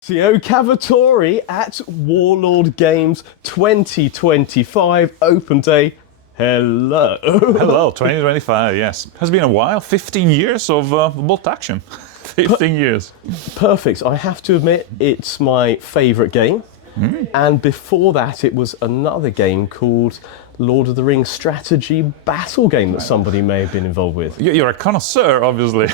Alessio Cavatore at Warlord Games 2025 Open Day. Hello. Hello, 2025, yes. Has been a while, 15 years of bolt action. 15 years. Perfect. I have to admit, it's my favourite game. And before that, it was another game called Lord of the Rings strategy battle game that somebody may have been involved with. You're a connoisseur, obviously.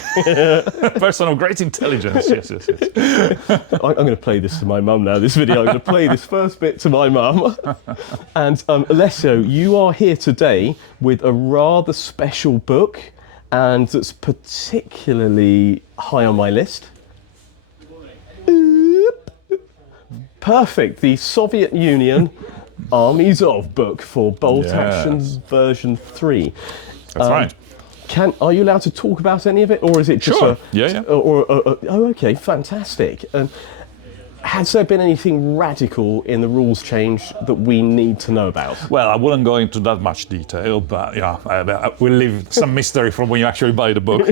Person of great intelligence, yes. I'm going to play this to my mum now, this video. I'm going to play this first bit to my mum. And Alessio, you are here today with a rather special book, and that's particularly high on my list. Perfect, the Soviet Union Armies of book for Bolt Actions version 3. That's right. Are you allowed to talk about any of it, or is it just Sure. Oh, okay, fantastic. Has there been anything radical in the rules change that we need to know about? Well, I wouldn't go into that much detail, but yeah, we'll leave some mystery from when you actually buy the book.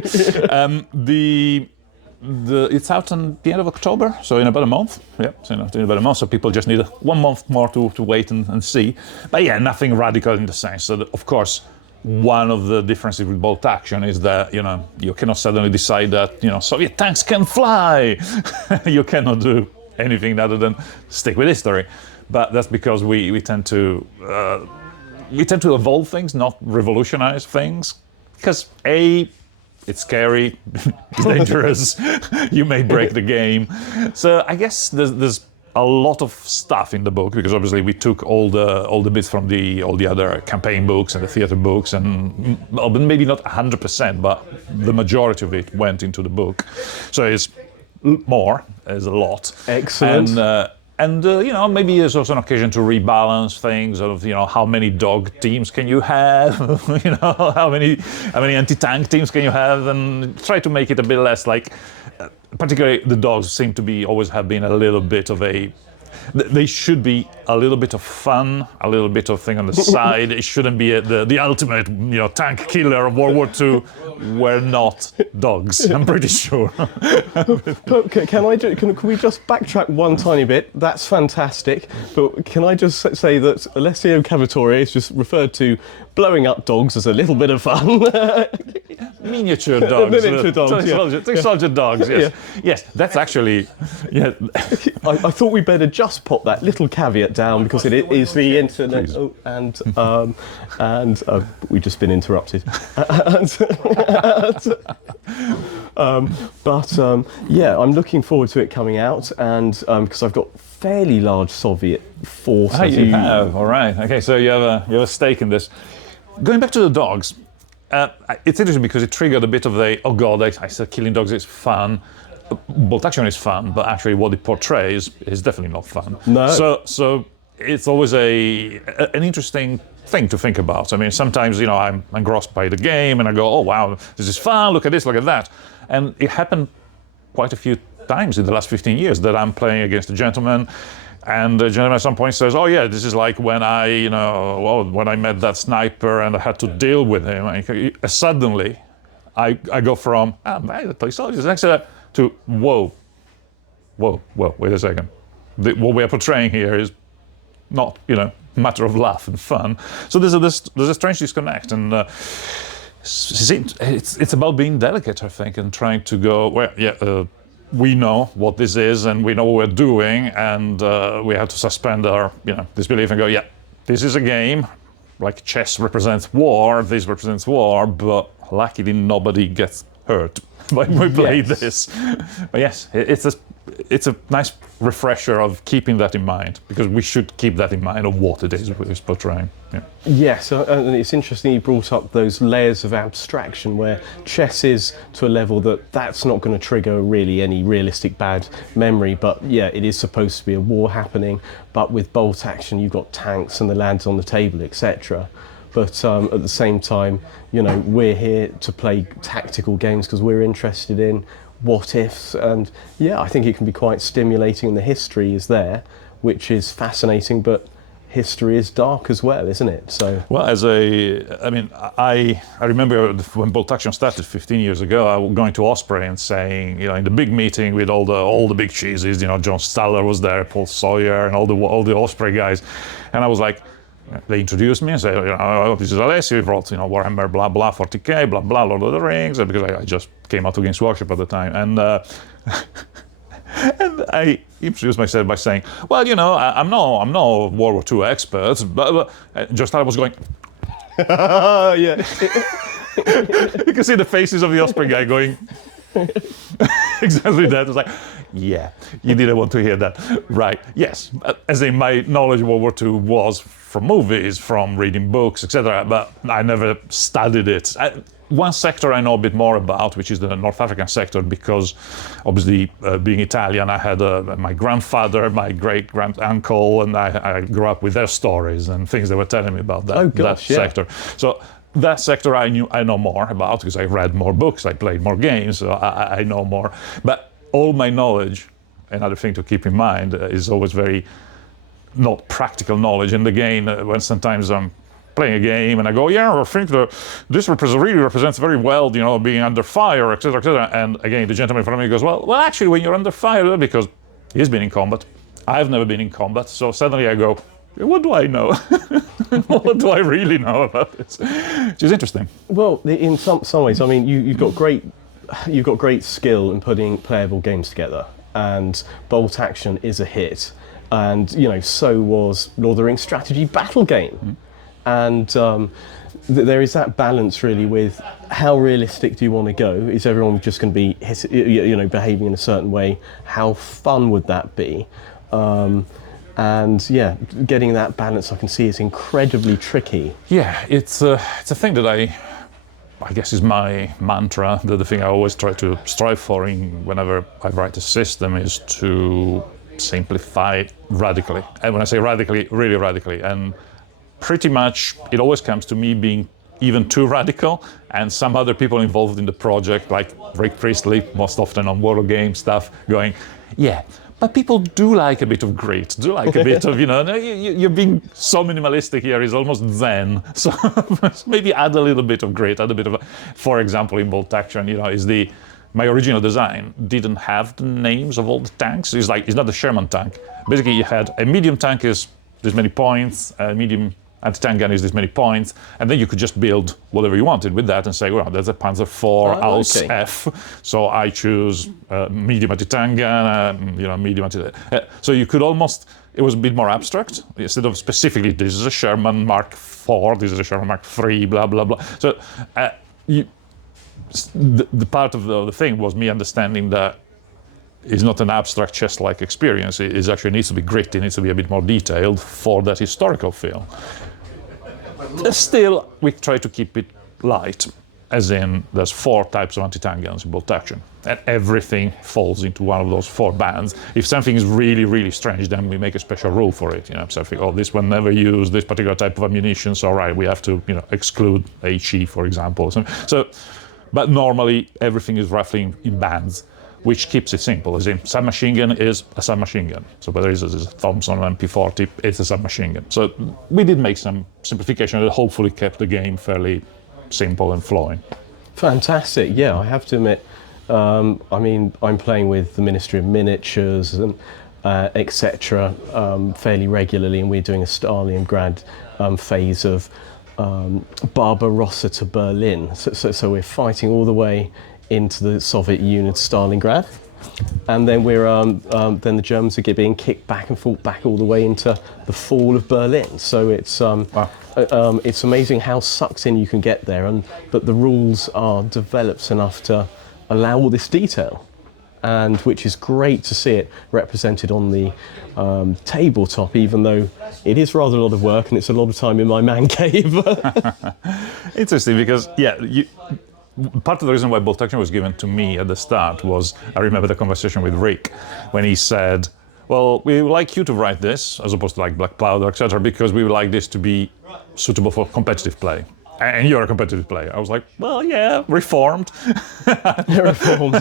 It's out on the end of October, so in about a month. Yeah, so in about a month, so people just need 1 month more to wait and see. But yeah, nothing radical in the sense that, of course, one of the differences with bolt action is that, you cannot suddenly decide that, Soviet tanks can fly. You cannot do anything other than stick with history. But that's because we tend to evolve things, not revolutionize things. Because it's scary, it's dangerous, you may break the game. So I guess there's a lot of stuff in the book, because obviously we took all the bits from all the other campaign books and the theater books, and well, maybe not 100%, but the majority of it went into the book. So it's more, there's a lot. Excellent. And maybe there's also an occasion to rebalance things of, how many dog teams can you have, how many anti-tank teams can you have, and try to make it a bit less like, particularly the dogs seem to always have been a little bit of they should be a little bit of fun, a little bit of thing on the side. It shouldn't be the ultimate, tank killer of World War II. We're not dogs, I'm pretty sure. Can we just backtrack one tiny bit? That's fantastic. But can I just say that Alessio Cavatore is just referred to blowing up dogs as a little bit of fun. Miniature dogs. Miniature dogs, soldier dogs, yes. Yeah. Yes, that's actually, yeah. I thought we better just pop that little caveat down because it is the internet. Oh, and we've just been interrupted. Yeah, I'm looking forward to it coming out, and because I've got fairly large Soviet force. Oh, you have, all right. Okay, so you have a stake in this. Going back to the dogs, it's interesting because it triggered a bit of oh God, I said killing dogs is fun. Bolt action is fun, but actually what it portrays is definitely not fun. No. So it's always an interesting thing to think about. I mean, sometimes, I'm engrossed by the game and I go, oh wow, this is fun, look at this, look at that. And it happened quite a few times in the last 15 years that I'm playing against a gentleman, and the gentleman at some point says, oh yeah, this is like when when I met that sniper and I had to deal with him. Suddenly, I go from, I play soldiers next to that, to whoa, wait a second. What we are portraying here is not, matter of laugh and fun. So there's a strange disconnect, and it's about being delicate, I think, and trying to go, we know what this is and we know what we're doing, and we have to suspend our disbelief and go, yeah, this is a game, like chess represents war, this represents war, but luckily nobody gets hurt when we play this. But yes, it's a nice refresher of keeping that in mind, because we should keep that in mind of what it is we're portraying. Yeah. Yes, and it's interesting you brought up those layers of abstraction where chess is to a level that's not going to trigger really any realistic bad memory, but yeah, it is supposed to be a war happening, but with bolt action you've got tanks and the lads on the table, etc. But at the same time, we're here to play tactical games because we're interested in what ifs, and yeah, I think it can be quite stimulating, and the history is there, which is fascinating, but history is dark as well, isn't it? So Well, I remember when Bolt Action started 15 years ago, I was going to Osprey and saying, in the big meeting with all the big cheeses, John Staller was there, Paul Sawyer, and all the Osprey guys, and I was like, they introduced me and said, this is Alessio, he brought, Warhammer, blah, blah, 40K, blah, blah, Lord of the Rings, because I just came out of Games Workshop at the time, and and I introduced myself by saying, well, I'm no World War II expert, but just I was going, yeah. you can see the faces of the Osprey guy going, exactly that. It was like, yeah, you didn't want to hear that. Right, yes. As in, my knowledge of World War II was from movies, from reading books, etc., but I never studied it. One sector I know a bit more about, which is the North African sector, because obviously being Italian, I had my grandfather, my great-grand-uncle, and I grew up with their stories and things they were telling me about that sector. So that sector I know more about because I read more books, I played more games, so I know more. But all my knowledge, another thing to keep in mind, is always very not practical knowledge. And again, when sometimes I'm playing a game and I go, yeah, I think this really represents very well, being under fire, etc., etc. And again, the gentleman in front of me goes, well, actually, when you're under fire, because he's been in combat, I've never been in combat, so suddenly I go, what do I know? What do I really know about this? Which is interesting. Well, in some ways, I mean, you've got great skill in putting playable games together, and Bolt Action is a hit, and so was Lord of the Rings strategy battle game. Mm. And there is that balance really with how realistic do you want to go? Is everyone just going to be behaving in a certain way? How fun would that be? And yeah, getting that balance I can see is incredibly tricky. Yeah, it's a thing that I guess is my mantra. The thing I always try to strive for whenever I write a system is to simplify radically. And when I say radically, really radically. And pretty much it always comes to me being even too radical, and some other people involved in the project, like Rick Priestley, most often on Warlord game stuff, going, yeah, but people do like a bit of grit, do like a bit of, you're being so minimalistic here, is almost zen. So maybe add a little bit of grit, add a bit of, for example, in Bolt Action, my original design didn't have the names of all the tanks. It's not the Sherman tank. Basically, you had a medium tank is this many points, a medium anti-tank gun is this many points, and then you could just build whatever you wanted with that and say, well, that's a Panzer IV Aus F, so I choose medium anti-tank gun, medium anti-tank. So you could almost, it was a bit more abstract, instead of specifically, this is a Sherman Mark IV, this is a Sherman Mark III, blah, blah, blah. So the part of the thing was me understanding that it's not an abstract chess-like experience. It actually needs to be gritty, needs to be a bit more detailed for that historical feel. Still, we try to keep it light, as in there's 4 types of anti-tank guns in Bolt Action, and everything falls into one of those 4 bands. If something is really, really strange, then we make a special rule for it. Something, this one never used this particular type of ammunition, so right, we have to, exclude HE, for example. So, but normally everything is roughly in bands, which keeps it simple, as in submachine gun is a submachine gun. So whether it's a Thompson or MP40, it's a submachine gun. So we did make some simplification that hopefully kept the game fairly simple and flowing. Fantastic, yeah, I have to admit, I'm playing with the Ministry of Miniatures and etc. Fairly regularly, and we're doing a Stalingrad phase of Barbarossa to Berlin. So we're fighting all the way into the Soviet Union, Stalingrad, and then then the Germans are being kicked back and fought back all the way into the fall of Berlin. So it's amazing how sucked in you can get there, but the rules are developed enough to allow all this detail, and which is great to see it represented on the tabletop, even though it is rather a lot of work and it's a lot of time in my man cave. Interesting, because part of the reason why Bolt Action was given to me at the start was, I remember the conversation with Rick when he said, well, we would like you to write this, as opposed to like Black Powder, etc., because we would like this to be suitable for competitive play. And you're a competitive player. I was like, well, yeah, reformed. Reformed.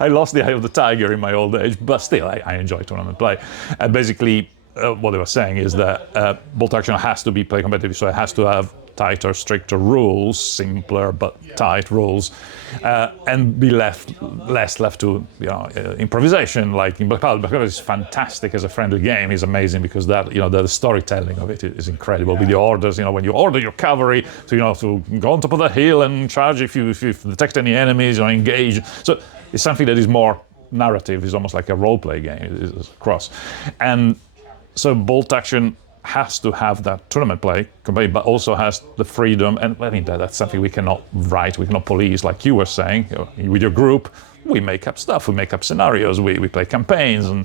I lost the eye of the tiger in my old age, but still, I enjoy tournament play. And basically, what they were saying is that bolt action has to be play competitive, so it has to have tighter, stricter rules, simpler but tight rules, and be less left to improvisation, like in Black Cloud. Black Cloud is fantastic as a friendly game. It's amazing because that the storytelling of it is incredible. With the orders, when you order your cavalry to go on top of the hill and charge if you detect any enemies or engage. So it's something that is more narrative. It's almost like a role-play game. It's across, and so bolt action has to have that tournament play, but also has the freedom, and I mean that's something we cannot write, we cannot police, like you were saying. With your group, we make up stuff, we make up scenarios, we play campaigns, and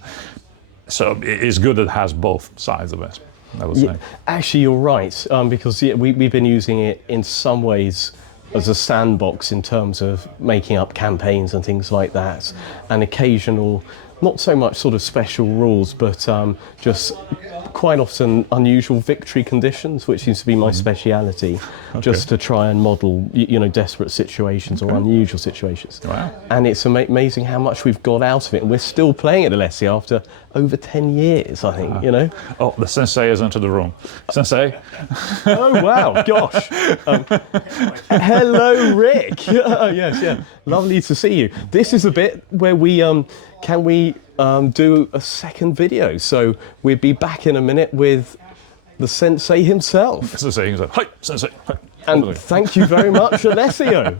so it's good that it has both sides of it, I would say. Actually, you're right, because we've been using it in some ways as a sandbox in terms of making up campaigns and things like that, and occasional, not so much sort of special rules, but just quite often unusual victory conditions, which seems to be my speciality, just to try and model, desperate situations or unusual situations. Wow. And it's amazing how much we've got out of it, and we're still playing it, Alessio, after over 10 years, I think, Oh, the sensei has entered the room. Sensei? Oh, wow, gosh. Hello, Rick. Yes, yeah. Lovely to see you. This is a bit where we, can we do a second video? So we'll be back in a minute with the sensei himself. Sensei, hi, sensei. Hi. And thank you very much, Alessio.